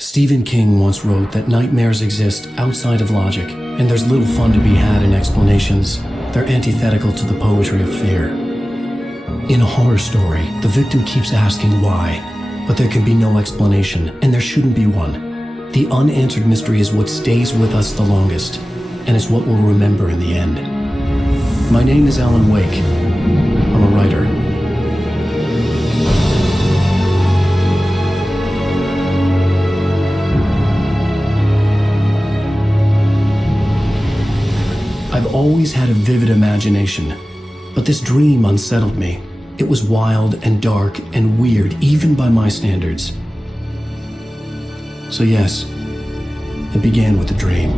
Stephen King once wrote that nightmares exist outside of logic, and there's little fun to be had in explanations. They're antithetical to the poetry of fear. In a horror story, the victim keeps asking why, but there can be no explanation, and there shouldn't be one. The unanswered mystery is what stays with us the longest, and it's what we'll remember in the end. My name is Alan Wake. I'm a writer. I've always had a vivid imagination, but this dream unsettled me. It was wild and dark and weird, even by my standards. So yes, it began with a dream.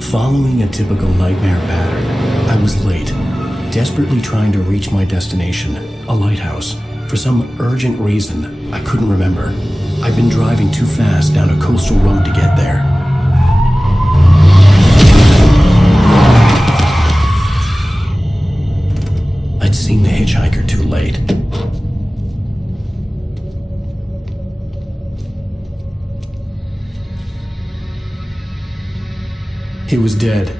Following a typical nightmare pattern, I was late, desperately trying to reach my destination, a lighthouse. For some urgent reason, I couldn't remember. I'd been driving too fast down a coastal road to get there. I'd seen the hitchhiker too late. He was dead.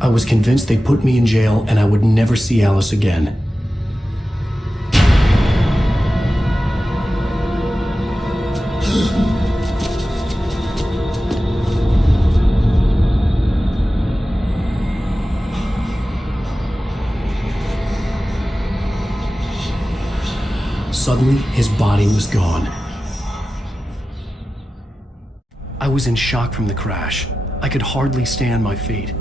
I was convinced they'd put me in jail and I would never see Alice again. Suddenly, his body was gone. I was in shock from the crash. I could hardly stay on my feet.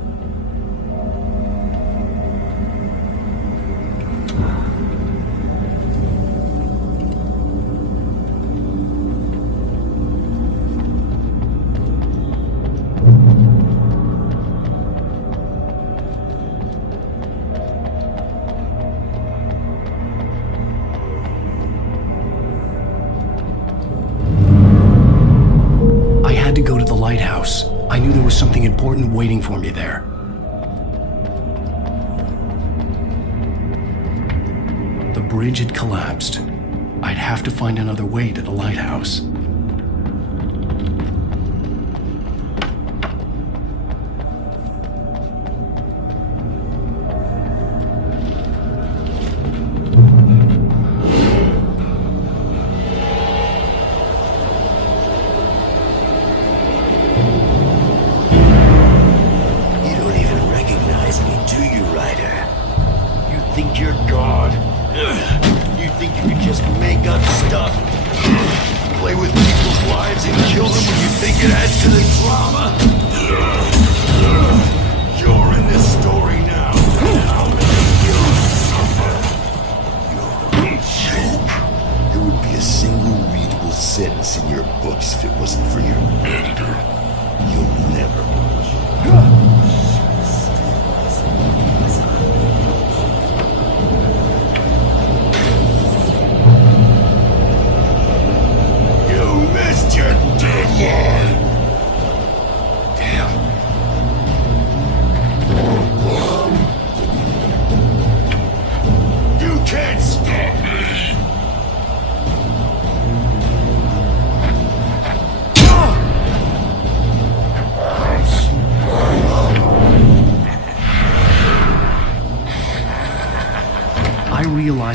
Lighthouse. I knew there was something important waiting for me there. The bridge had collapsed. I'd have to find another way to the lighthouse.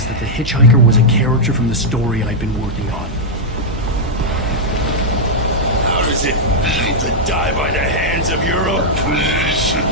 That the hitchhiker was a character from the story I'd been working on. How does it feel to die by the hands of your opposition?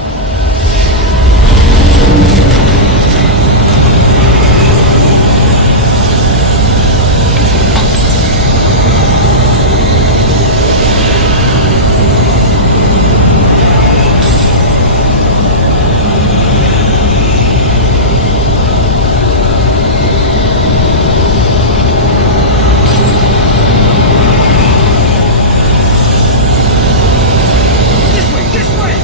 This way!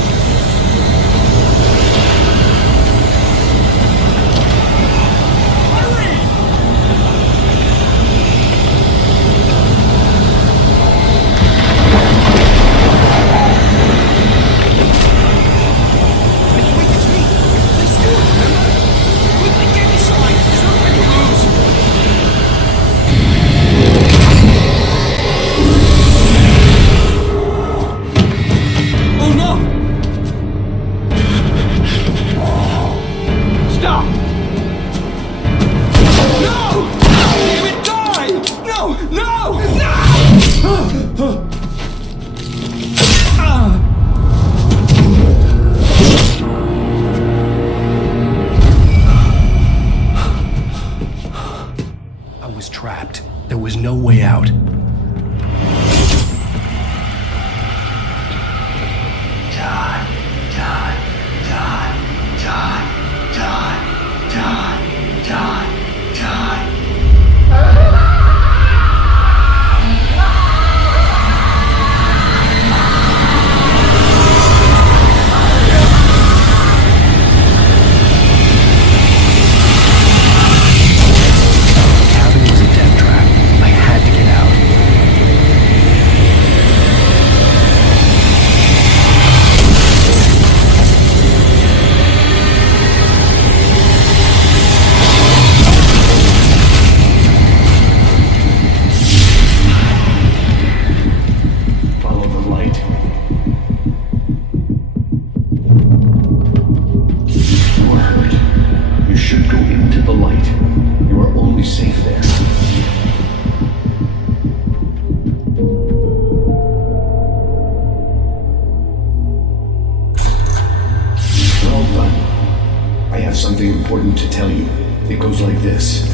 important to tell you. It goes like this.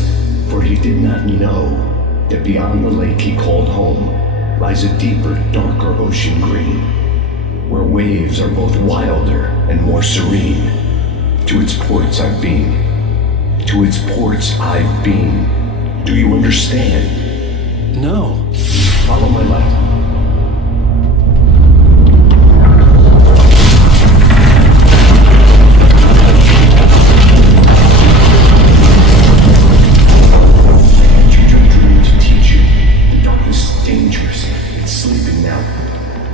For he did not know that beyond the lake he called home lies a deeper, darker ocean green, where waves are both wilder and more serene. To its ports I've been. To its ports I've been. Do you understand? No. Follow my light.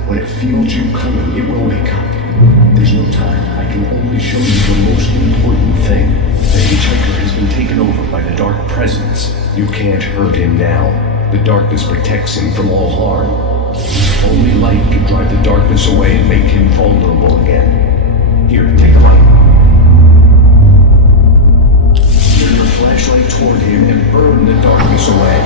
When it feels you coming, it will wake up. There's no time. I can only show you the most important thing. The hitchhiker has been taken over by the dark presence. You can't hurt him now. The darkness protects him from all harm. Only light can drive the darkness away and make him vulnerable again. Here, take the light. Turn your flashlight toward him and burn the darkness away.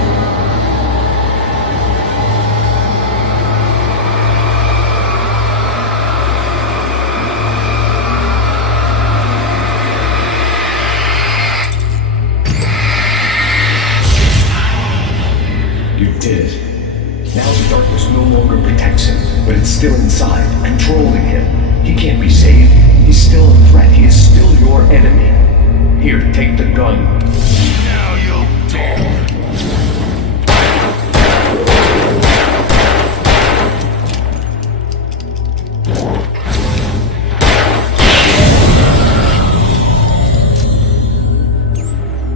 You did it. Now the darkness no longer protects him, but it's still inside, controlling him. He can't be saved. He's still a threat. He is still your enemy. Here, take the gun. Now you'll die.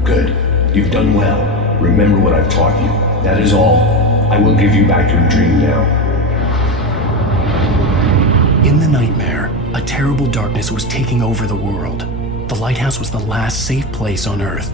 Good. You've done well. Remember what I've taught you. That is all. I will give you back your dream now. In the nightmare, a terrible darkness was taking over the world. The lighthouse was the last safe place on Earth.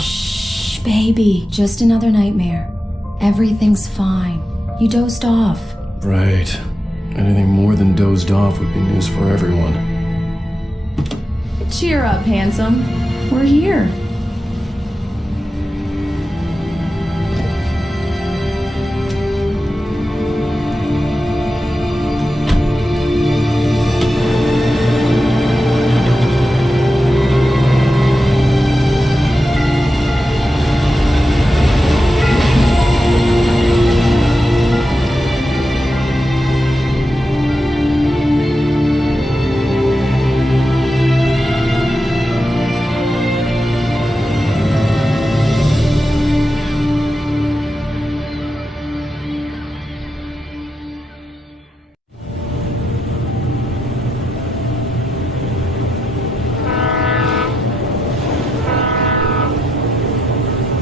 Shh, baby. Just another nightmare. Everything's fine. You dozed off. Right. Anything more than dozed off would be news for everyone. Cheer up, handsome. We're here.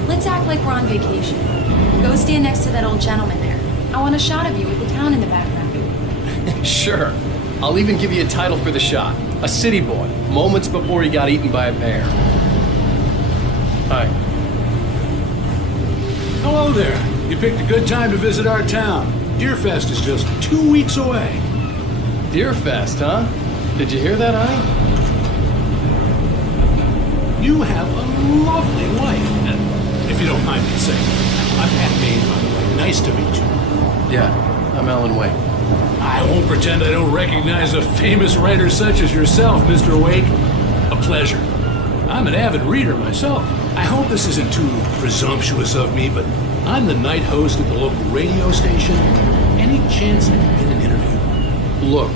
Let's act like we're on vacation. Go stand next to that old gentleman there. I want a shot of you with the town in the background. Sure. I'll even give you a title for the shot. A city boy, moments before he got eaten by a bear. Hi. Hello there. You picked a good time to visit our town. Deerfest is just 2 weeks away. Deerfest, huh? Did you hear that, honey? You have a lovely wife. And if you don't mind me saying, I'm Pat Bain, by the way. Nice to meet you. Yeah, I'm Alan Wake. I won't pretend I don't recognize a famous writer such as yourself, Mr. Wake. A pleasure. I'm an avid reader myself. I hope this isn't too presumptuous of me, but I'm the night host at the local radio station. Any chance I can get an interview? Look,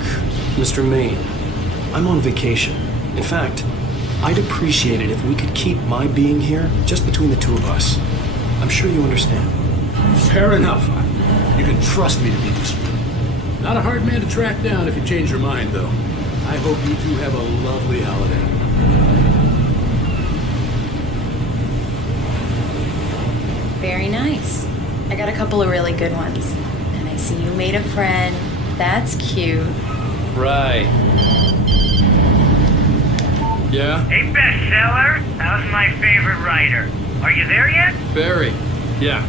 Mr. Maine, I'm on vacation. In fact, I'd appreciate it if we could keep my being here just between the two of us. I'm sure you understand. Fair enough. You can trust me to be discreet. Not a hard man to track down if you change your mind, though. I hope you two have a lovely holiday. Very nice. I got a couple of really good ones. And I see you made a friend. That's cute. Right. Yeah? Hey, bestseller, how's my favorite writer? Are you there yet? Barry. Yeah,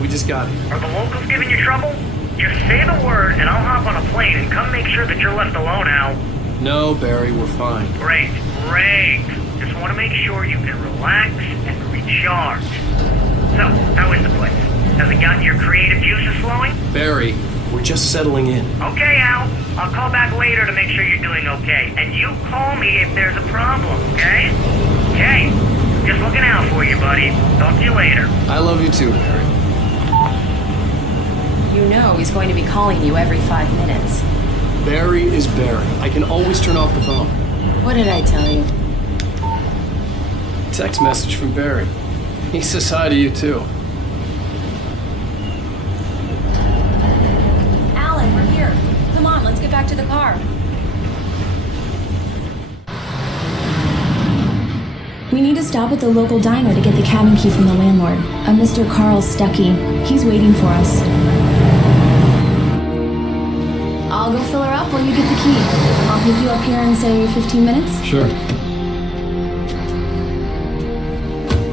we just got here. Are the locals giving you trouble? Just say the word and I'll hop on a plane and come make sure that you're left alone, Al. No, Barry, we're fine. Great. Just want to make sure you can relax and recharge. So, how is the place? Has it gotten your creative juices flowing? Barry, we're just settling in. Okay, Al. I'll call back later to make sure you're doing okay. And you call me if there's a problem, okay? Okay. Just looking out for you, buddy. Talk to you later. I love you too, Barry. You know he's going to be calling you every 5 minutes. Barry is Barry. I can always turn off the phone. What did I tell you? Text message from Barry. He says hi to you too. Alan, we're here. Come on, let's get back to the car. We need to stop at the local diner to get the cabin key from the landlord, a Mr. Carl Stuckey. He's waiting for us. I'll go fill her up while you get the key. I'll pick you up here in, say, 15 minutes? Sure.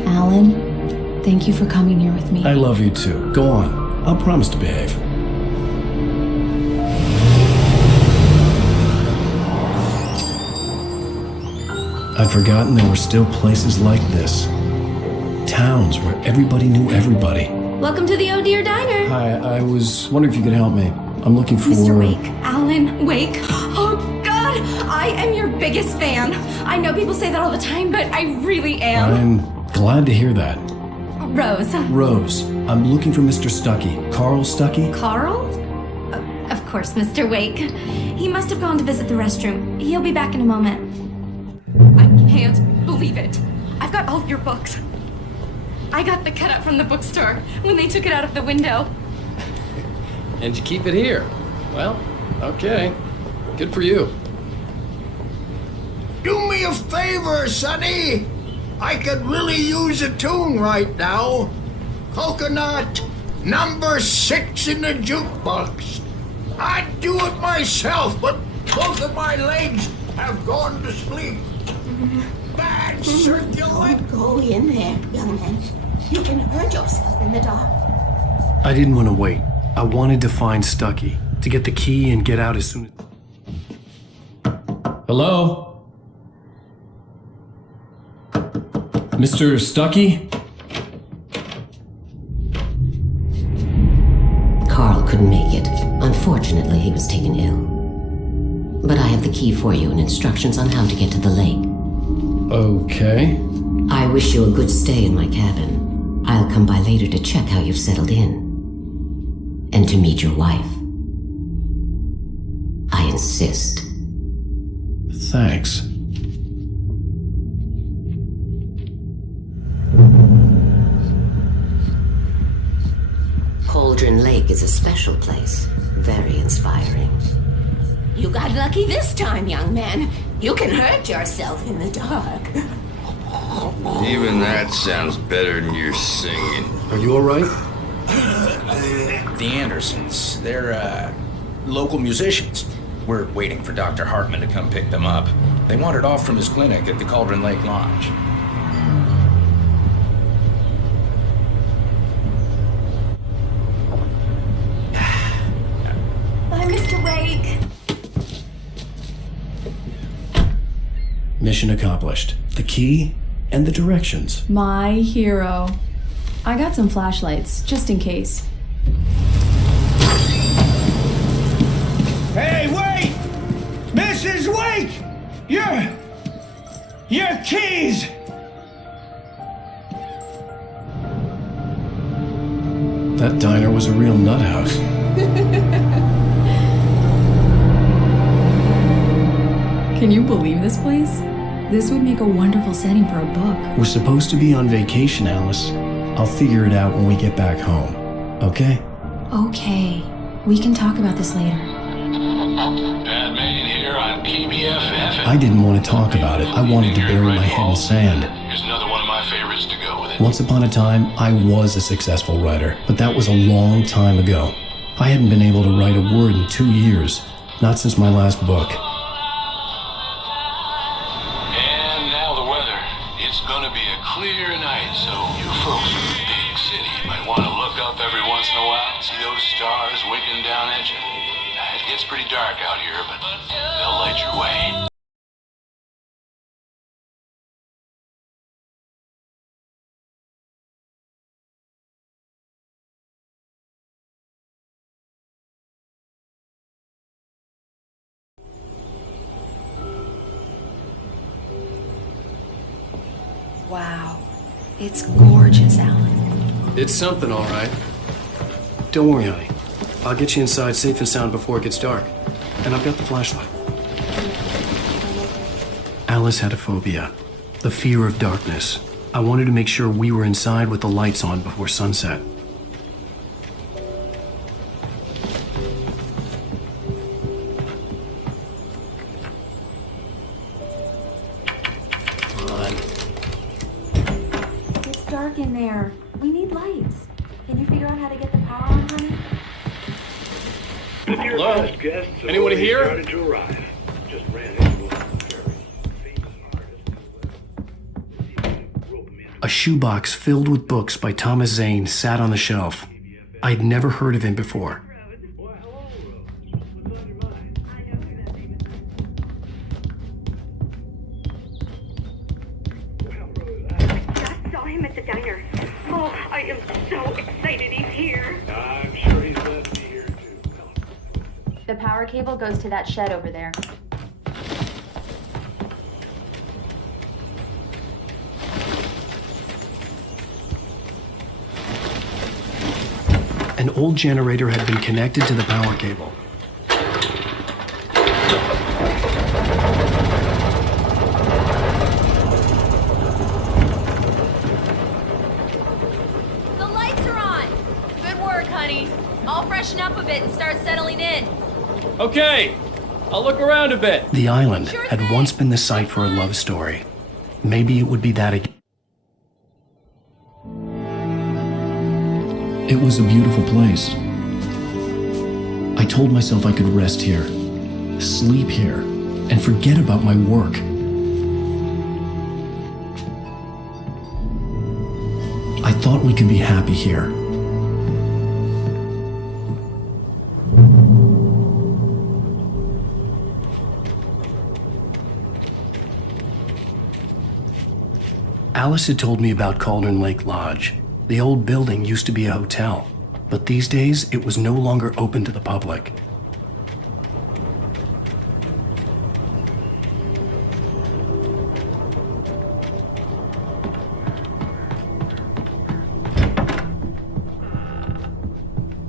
Alan, thank you for coming here with me. I love you too. Go on. I'll promise to behave. I'd forgotten there were still places like this. Towns where everybody knew everybody. Welcome to the Oh Dear Diner. Hi, I was wondering if you could help me. I'm looking for... Mr. Wake. Alan Wake. Oh, God. I am your biggest fan. I know people say that all the time, but I really am. I'm glad to hear that. Rose. Rose, I'm looking for Mr. Stuckey. Carl Stuckey? Carl? Of course, Mr. Wake. He must have gone to visit the restroom. He'll be back in a moment. I can't believe it. I've got all of your books. I got the cutout from the bookstore when they took it out of the window. And you keep it here. Well, okay. Good for you. Do me a favor, Sonny. I could really use a tune right now. Coconut, number 6 in the jukebox. I'd do it myself, but both of my legs have gone to sleep. Bad circulation. Don't go in there, young man. You can hurt yourself in the dark. I didn't want to wait. I wanted to find Stucky, to get the key and get out as soon as... Hello? Mr. Stucky? Carl couldn't make it. Unfortunately, he was taken ill. But I have the key for you and instructions on how to get to the lake. Okay. I wish you a good stay in my cabin. I'll come by later to check how you've settled in. And to meet your wife. I insist. Thanks. Cauldron Lake is a special place. Very inspiring. You got lucky this time, young man. You can hurt yourself in the dark. Even that sounds better than your singing. Are you all right? The Andersons. They're, local musicians. We're waiting for Dr. Hartman to come pick them up. They wandered off from his clinic at the Cauldron Lake Lodge. I'm Mr. Wake. Mission accomplished. The key and the directions. My hero. I got some flashlights, just in case. Hey, wait! Mrs. Wake! Your keys! That diner was a real nut house. Can you believe this place? This would make a wonderful setting for a book. We're supposed to be on vacation, Alice. I'll figure it out when we get back home. Okay? Okay. We can talk about this later. Bad man here on PBFF. I didn't want to talk about it. I wanted to bury my head in sand. Here's another one of my favorites to go with it. Once upon a time, I was a successful writer, but that was a long time ago. I hadn't been able to write a word in 2 years. Not since my last book. And now the weather. It's gonna be a clear night, so you folks in the big city might want to look up every once in a while, see those stars winking down at you. It gets pretty dark out here, but they'll light your way. Wow. It's gorgeous, Alan. It's something, all right. Don't worry, honey. I'll get you inside safe and sound before it gets dark. And I've got the flashlight. Alice had a phobia. The fear of darkness. I wanted to make sure we were inside with the lights on before sunset. It's dark in there. We need lights. Can you figure out how to get the power on, honey? Hello? Anyone here? A shoebox filled with books by Thomas Zane sat on the shelf. I'd never heard of him before. Just saw him at the diner. Oh, I am so excited he's here. I'm sure he's glad to be here too. The power cable goes to that shed over there. An old generator had been connected to the power cable. The lights are on! Good work, honey. I'll freshen up a bit and start settling in. Okay. I'll look around a bit. The island had once been the site for a love story. Maybe it would be that again. It was a beautiful place. I told myself I could rest here, sleep here, and forget about my work. I thought we could be happy here. Alice had told me about Cauldron Lake Lodge. The old building used to be a hotel, but these days it was no longer open to the public.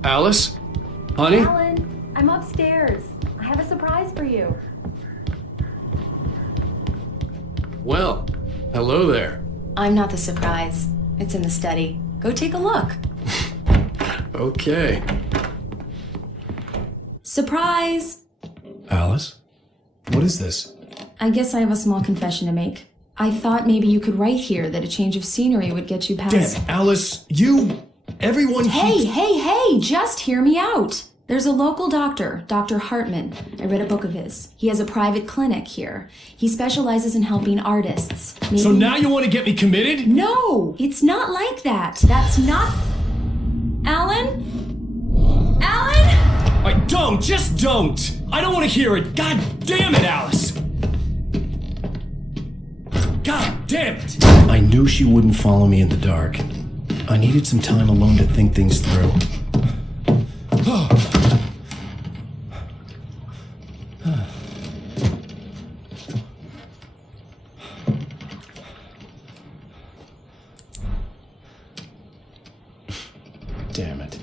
Alice? Honey? Alan, I'm upstairs. I have a surprise for you. Well, hello there. I'm not the surprise. It's in the study. Go take a look. Okay. Surprise! Alice? What is this? I guess I have a small confession to make. I thought maybe you could write here that a change of scenery would get you past... Damn, Alice, everyone Hey, just hear me out. There's a local doctor, Dr. Hartman. I read a book of his. He has a private clinic here. He specializes in helping artists. Maybe... So now you want to get me committed? No, it's not like that. That's not... Alan? Alan? Just don't! I don't want to hear it! God damn it, Alice! God damn it! I knew she wouldn't follow me in the dark. I needed some time alone to think things through. Damn it.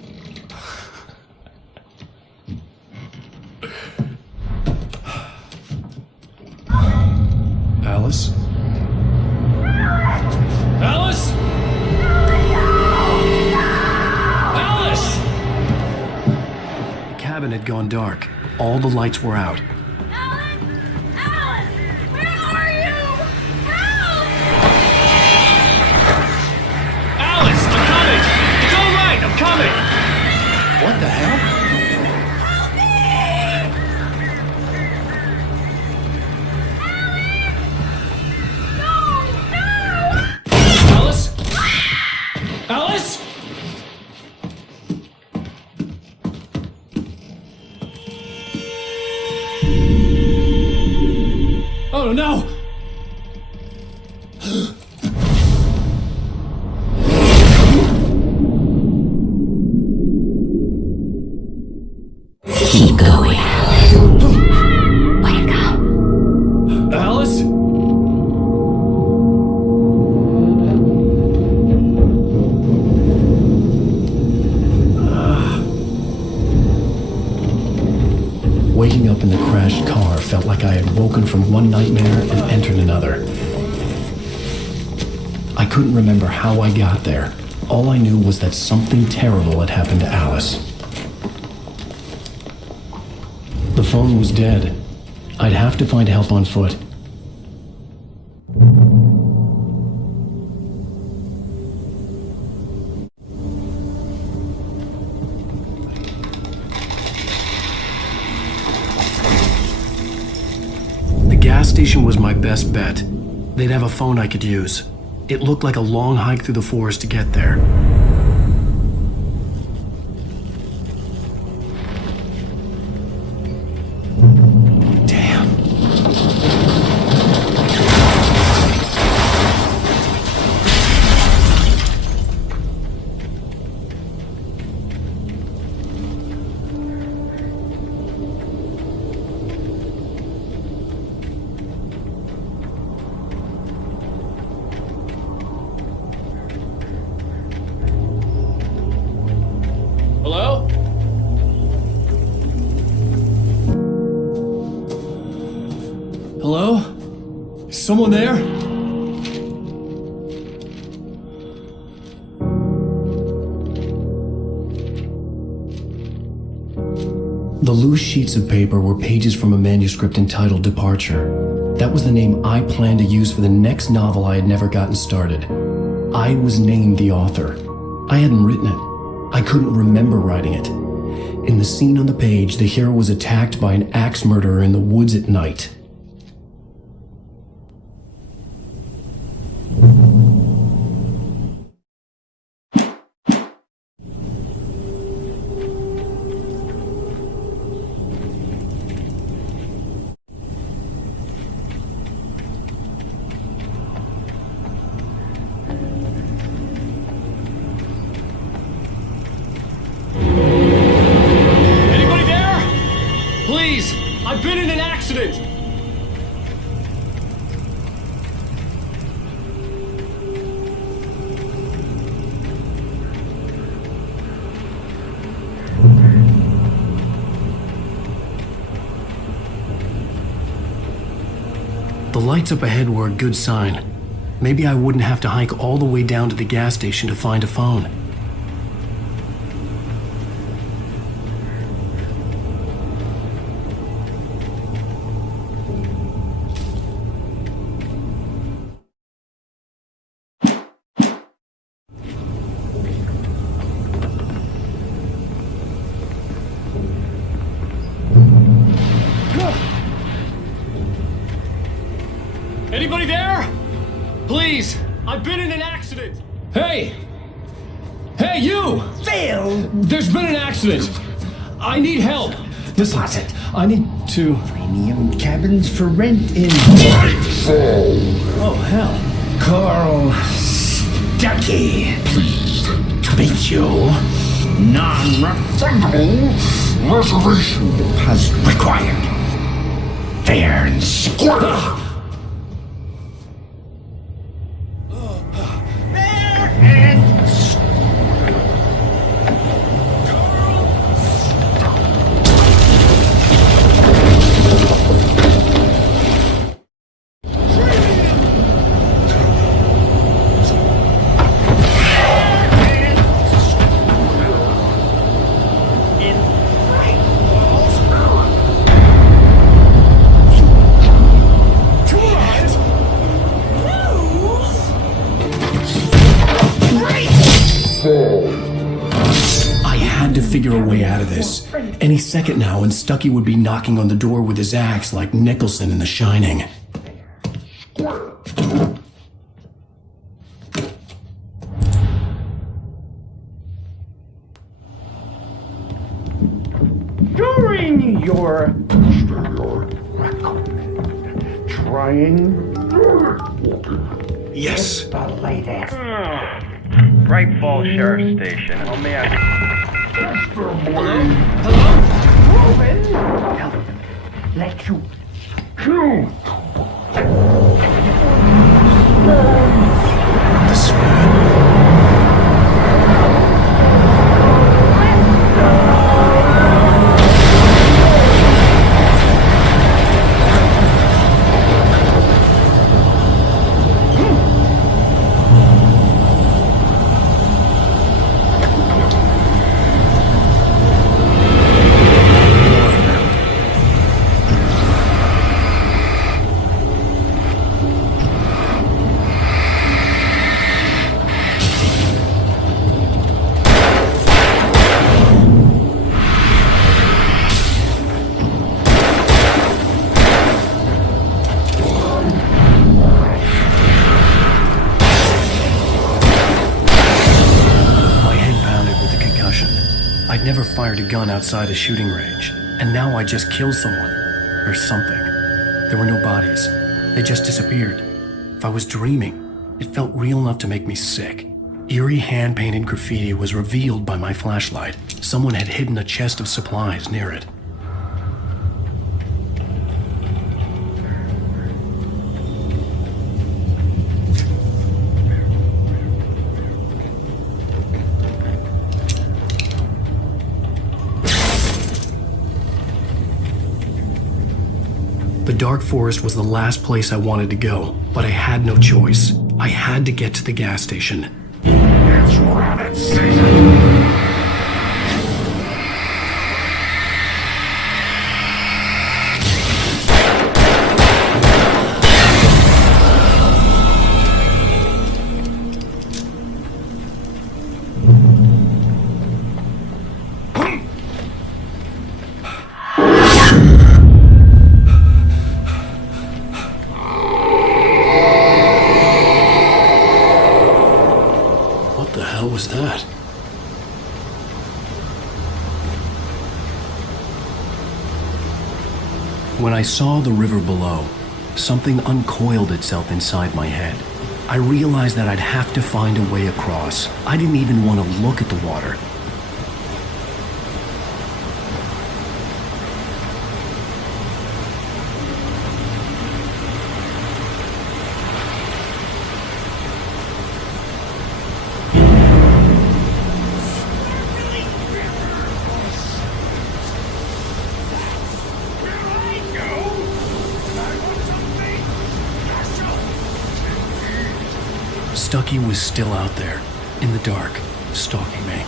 Alice? Alice? Alice! The cabin had gone dark. All the lights were out. Alan! Alan! Where are you? Help! Alice, I'm coming! It's all right, I'm coming! What the hell? Help me! Alice? Alice? Oh no! Keep going. Wake up. Alice? Waking up in the crashed car felt like I had woken from one nightmare and entered another. I couldn't remember how I got there. All I knew was that something terrible had happened to Alice. The phone was dead. I'd have to find help on foot. The gas station was my best bet. They'd have a phone I could use. It looked like a long hike through the forest to get there. Damn. Hello? Hello? Is someone there? The loose sheets of paper were pages from a manuscript entitled Departure. That was the name I planned to use for the next novel I had never gotten started. I was named the author. I hadn't written it. I couldn't remember writing it. In the scene on the page, the hero was attacked by an axe murderer in the woods at night. lights up ahead were a good sign. Maybe I wouldn't have to hike all the way down to the gas station to find a phone. Anybody there? Please, I've been in an accident. Hey! Hey, you! Phil! There's been an accident. I need help. Listen, I need to... Premium cabins for rent in... Oh, hell. Carl Stuckey. Pleased to meet you. Non-refundable reservation deposit required. Fair and square. Figure a way out of this. Any second now, and Stuckey would be knocking on the door with his axe like Nicholson in The Shining. During your recommend trying Yes. the latest. Bright Falls Sheriff Station. How may I... Hello? Ruben? Tell them. Let you choose. I'd never fired a gun outside a shooting range, and now I just killed someone. Or something. There were no bodies. They just disappeared. If I was dreaming, it felt real enough to make me sick. Eerie hand-painted graffiti was revealed by my flashlight. Someone had hidden a chest of supplies near it. The dark forest was the last place I wanted to go, but I had no choice. I had to get to the gas station. It's rabbit season. Was that? When I saw the river below, something uncoiled itself inside my head. I realized that I'd have to find a way across. I didn't even want to look at the water. Stucky was still out there, in the dark, stalking me.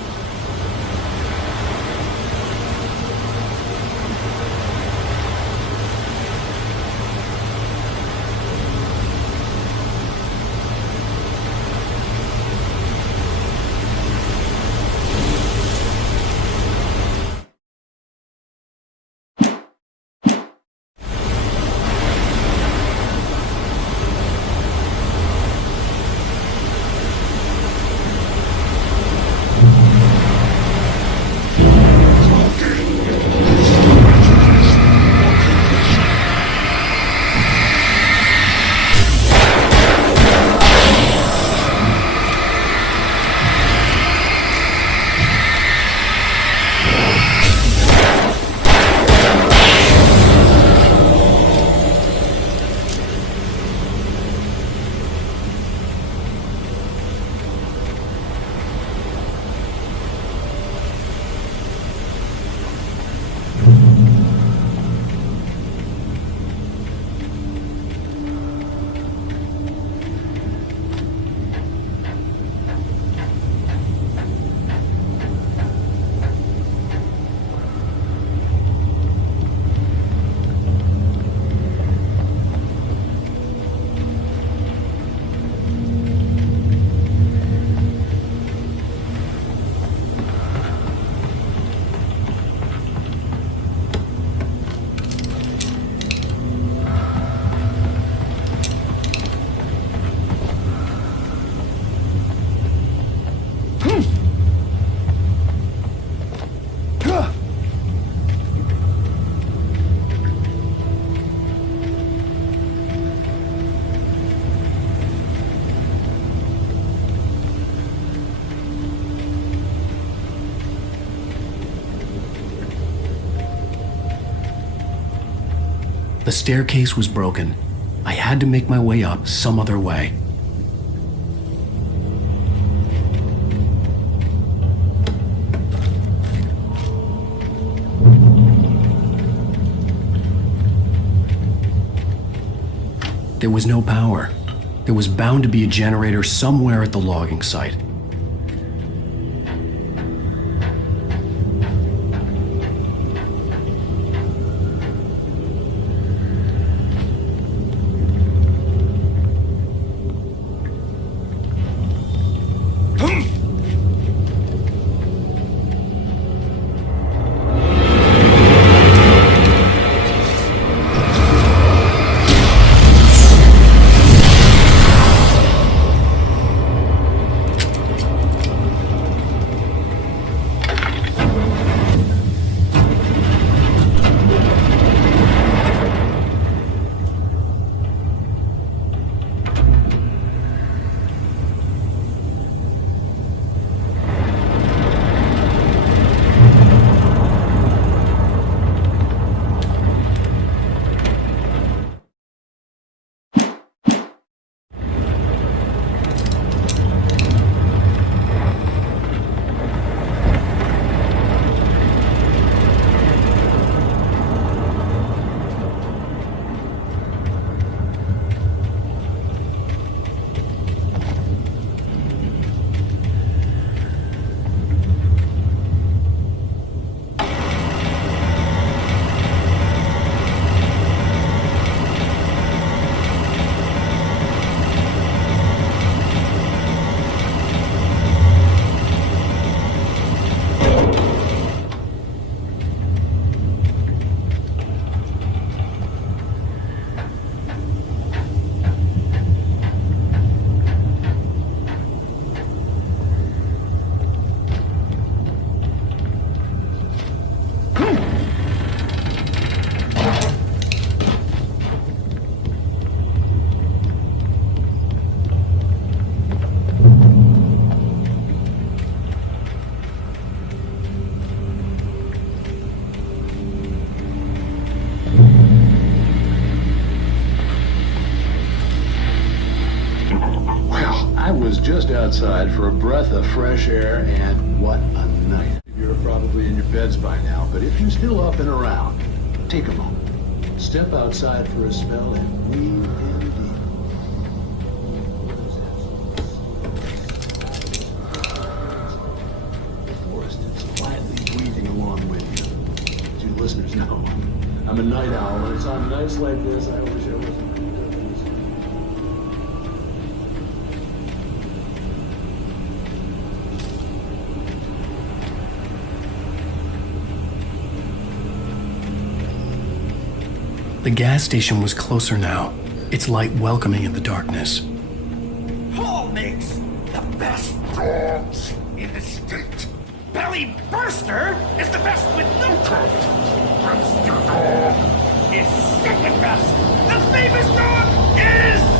The staircase was broken. I had to make my way up some other way. There was no power. There was bound to be a generator somewhere at the logging site. Just outside for a breath of fresh air, and what a night. You're probably in your beds by now, but if you're still up and around, take a moment. Step outside for a spell and breathe in deep. I'm a night owl. When it's on nights like this, I wish I wasn't. The gas station was closer now, its light welcoming in the darkness. Paul makes the best dogs in the state. Belly Burster is the best with no coat. Monster Dog is second best. The famous dog is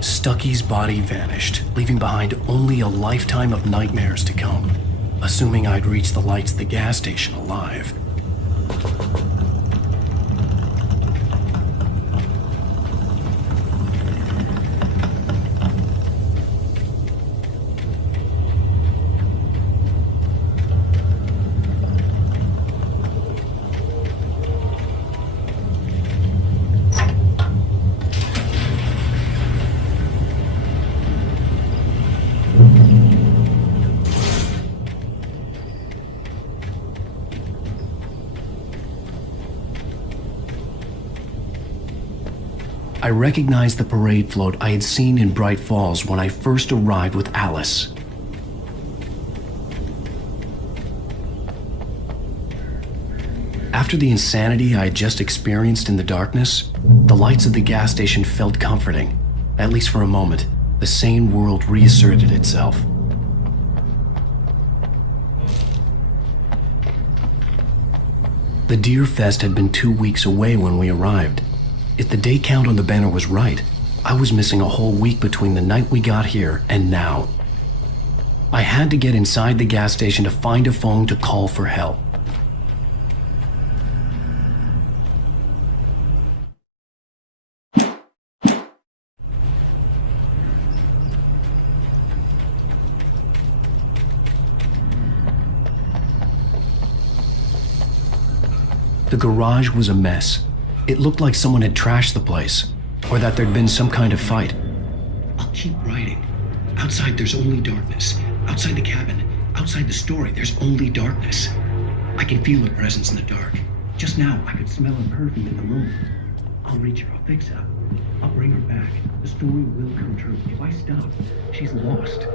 Stucky's body vanished, leaving behind only a lifetime of nightmares to come, assuming I'd reached the lights at the gas station alive. I recognized the parade float I had seen in Bright Falls when I first arrived with Alice. After the insanity I had just experienced in the darkness, the lights of the gas station felt comforting. At least for a moment, the sane world reasserted itself. The Deer Fest had been 2 weeks away when we arrived. If the day count on the banner was right, I was missing a whole week between the night we got here and now. I had to get inside the gas station to find a phone to call for help. The garage was a mess. It looked like someone had trashed the place, or that there'd been some kind of fight. I'll keep writing. Outside there's only darkness. Outside the cabin, outside the story, there's only darkness. I can feel her presence in the dark. Just now, I could smell her perfume in the room. I'll reach her, I'll fix her. I'll bring her back. The story will come true. If I stop, she's lost.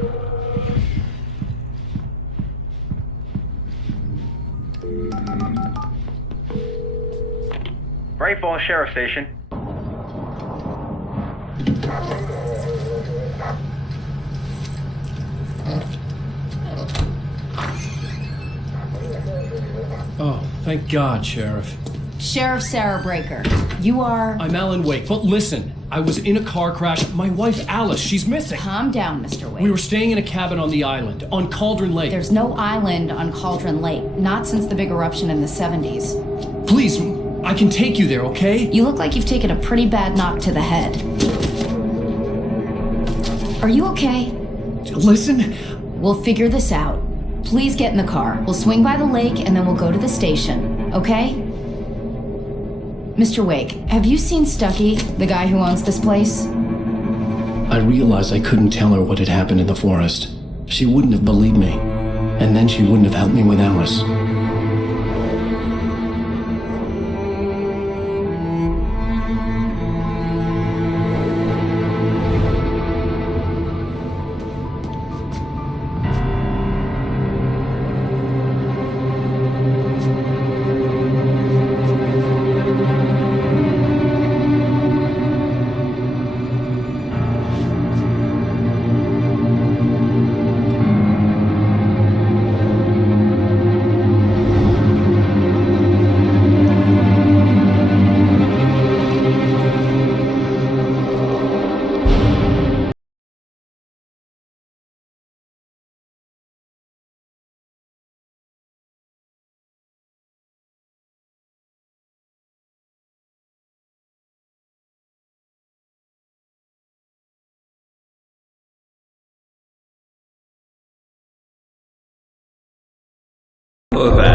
Bright Falls Sheriff Station. Oh, thank God, Sheriff. Sheriff Sarah Breaker, you are... I'm Alan Wake, but listen, I was in a car crash. My wife, Alice, she's missing. Calm down, Mr. Wake. We were staying in a cabin on the island, on Cauldron Lake. There's no island on Cauldron Lake, not since the big eruption in the 70s. Please, I can take you there, okay? You look like you've taken a pretty bad knock to the head. Are you okay? Listen. We'll figure this out. Please get in the car. We'll swing by the lake and then we'll go to the station, okay? Mr. Wake, have you seen Stucky, the guy who owns this place? I realized I couldn't tell her what had happened in the forest. She wouldn't have believed me, and then she wouldn't have helped me with Alice. That